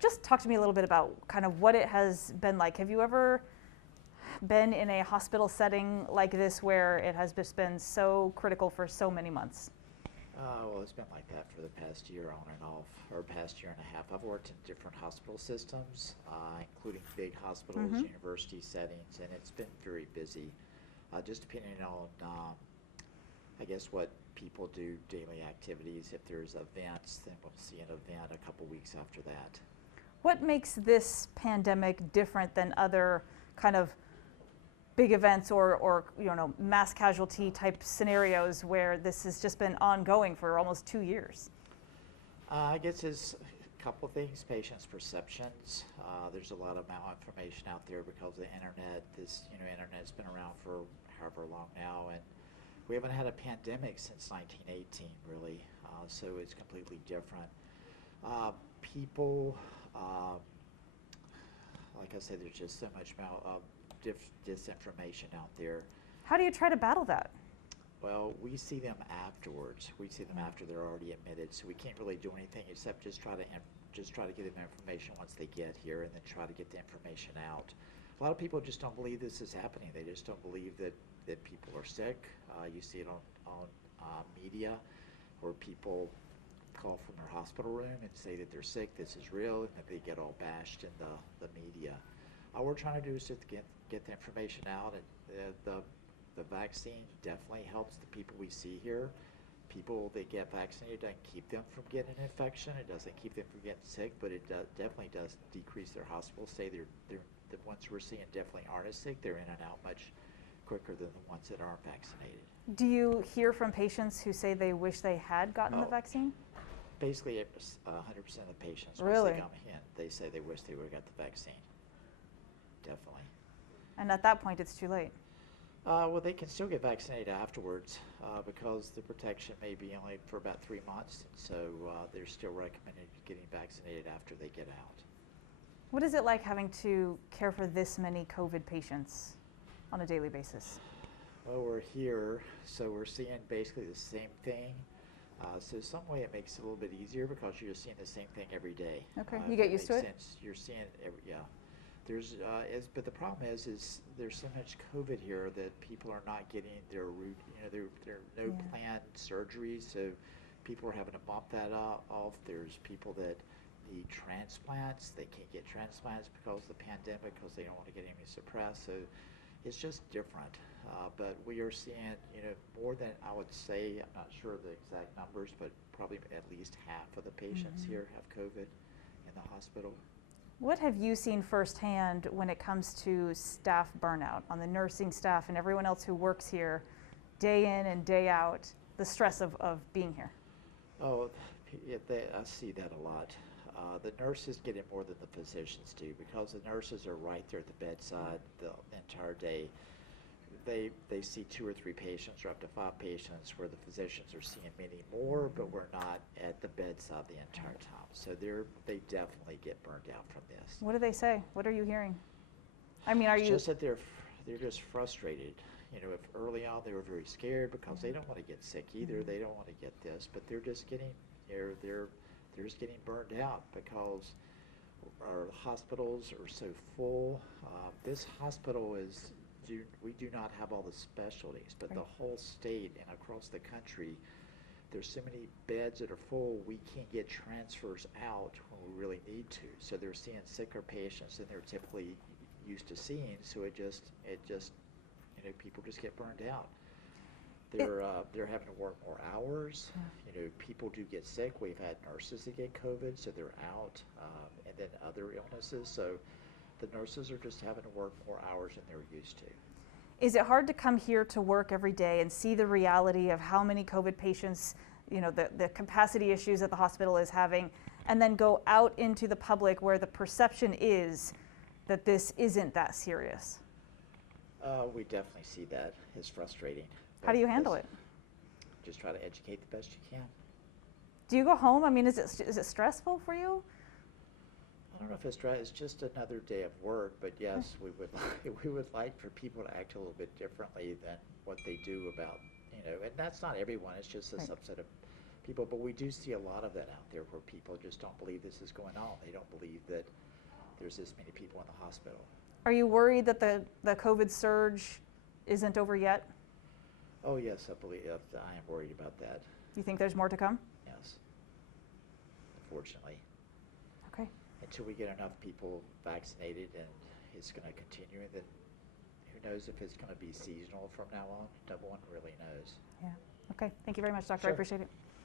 Just talk to me a little bit about kind of what it has been like. Have you ever been in a hospital setting like this where it has just been so critical for so many months? Well, it's been like that for the past year on and off, or past year and a half. I've worked in different hospital systems, including big hospitals, university settings, and it's been very busy. Just depending on, I guess, what people do, daily activities. If there's events, then we'll see an event a couple weeks after that. What makes this pandemic different than other kind of big events or mass casualty type scenarios where this has just been ongoing for almost 2 years? I guess it's a couple of things. Patients' perceptions. There's a lot of malinformation out there because of the internet. Internet's been around for however long now, and we haven't had a pandemic since 1918, really. So it's completely different. People, like I said, there's just so much disinformation out there. How do you try to battle that? Well, we see them afterwards. We see them after they're already admitted, so we can't really do anything except just try to give them information once they get here, and then try to get the information out. A lot of people just don't believe this is happening. They just don't believe that people are sick. You see it on media, where people call from their hospital room and say that they're sick, this is real, and that they get all bashed in the media. All we're trying to do is just get the information out, and the vaccine definitely helps the people we see here. People that get vaccinated doesn't keep them from getting an infection. It doesn't keep them from getting sick, but it definitely does decrease their hospital stay. The ones we're seeing definitely aren't as sick. They're in and out much quicker than the ones that aren't vaccinated. Do you hear from patients who say they wish they had gotten the vaccine? Basically, 100% of the patients, really? Once they come in, they say they wish they would have got the vaccine. Definitely. And at that point, it's too late. Well, they can still get vaccinated afterwards because the protection may be only for about 3 months. So they're still recommended getting vaccinated after they get out. What is it like having to care for this many COVID patients on a daily basis? Well, we're here, so we're seeing basically the same thing. So some way it makes it a little bit easier because you're just seeing the same thing every day. Okay, you get used to it? Sense. You're seeing it yeah. But the problem is there's so much COVID here that people are not getting their there are no planned surgeries, so people are having to bump that off. There's people that need transplants. They can't get transplants because of the pandemic because they don't want to get immunosuppressed. So it's just different. But we are seeing, more than I would say, I'm not sure the exact numbers, but probably at least half of the patients here have COVID in the hospital. What have you seen firsthand when it comes to staff burnout on the nursing staff and everyone else who works here day in and day out, the stress of being here? Oh, I see that a lot. The nurses get it more than the physicians do because the nurses are right there at the bedside the entire day. They see 2 or 3 patients or up to 5 patients, where the physicians are seeing many more, but we're not at the bedside the entire time. So they definitely get burned out from this. What do they say? What are you hearing? I mean, are you just that they're just frustrated. If early on they were very scared because they don't want to get sick either. They don't want to get this, but they're just getting they're just getting burned out because our hospitals are so full. This hospital we do not have all the specialties, but the whole state and across the country, there's so many beds that are full, we can't get transfers out when we really need to. So they're seeing sicker patients than they're typically used to seeing. So it just people just get burned out. They're having to work more hours. People do get sick. We've had nurses that get COVID, so they're out, and then other illnesses. So the nurses are just having to work more hours than they're used to. Is it hard to come here to work every day and see the reality of how many COVID patients, the capacity issues that the hospital is having, and then go out into the public where the perception is that this isn't that serious? We definitely see that. It's frustrating. How do you handle it? Just try to educate the best you can. Do you go home? I mean, is it stressful for you? I don't know if it's just another day of work, but yes, we would like for people to act a little bit differently than what they do about, and that's not everyone. It's just a subset of people, but we do see a lot of that out there where people just don't believe this is going on. They don't believe that there's this many people in the hospital. Are you worried that the COVID surge isn't over yet? Oh yes, I am worried about that. You think there's more to come? Yes, unfortunately. Okay. Until we get enough people vaccinated and it's going to continue, then who knows if it's going to be seasonal from now on? No one really knows. Yeah. Okay. Thank you very much, Doctor. Sure. I appreciate it.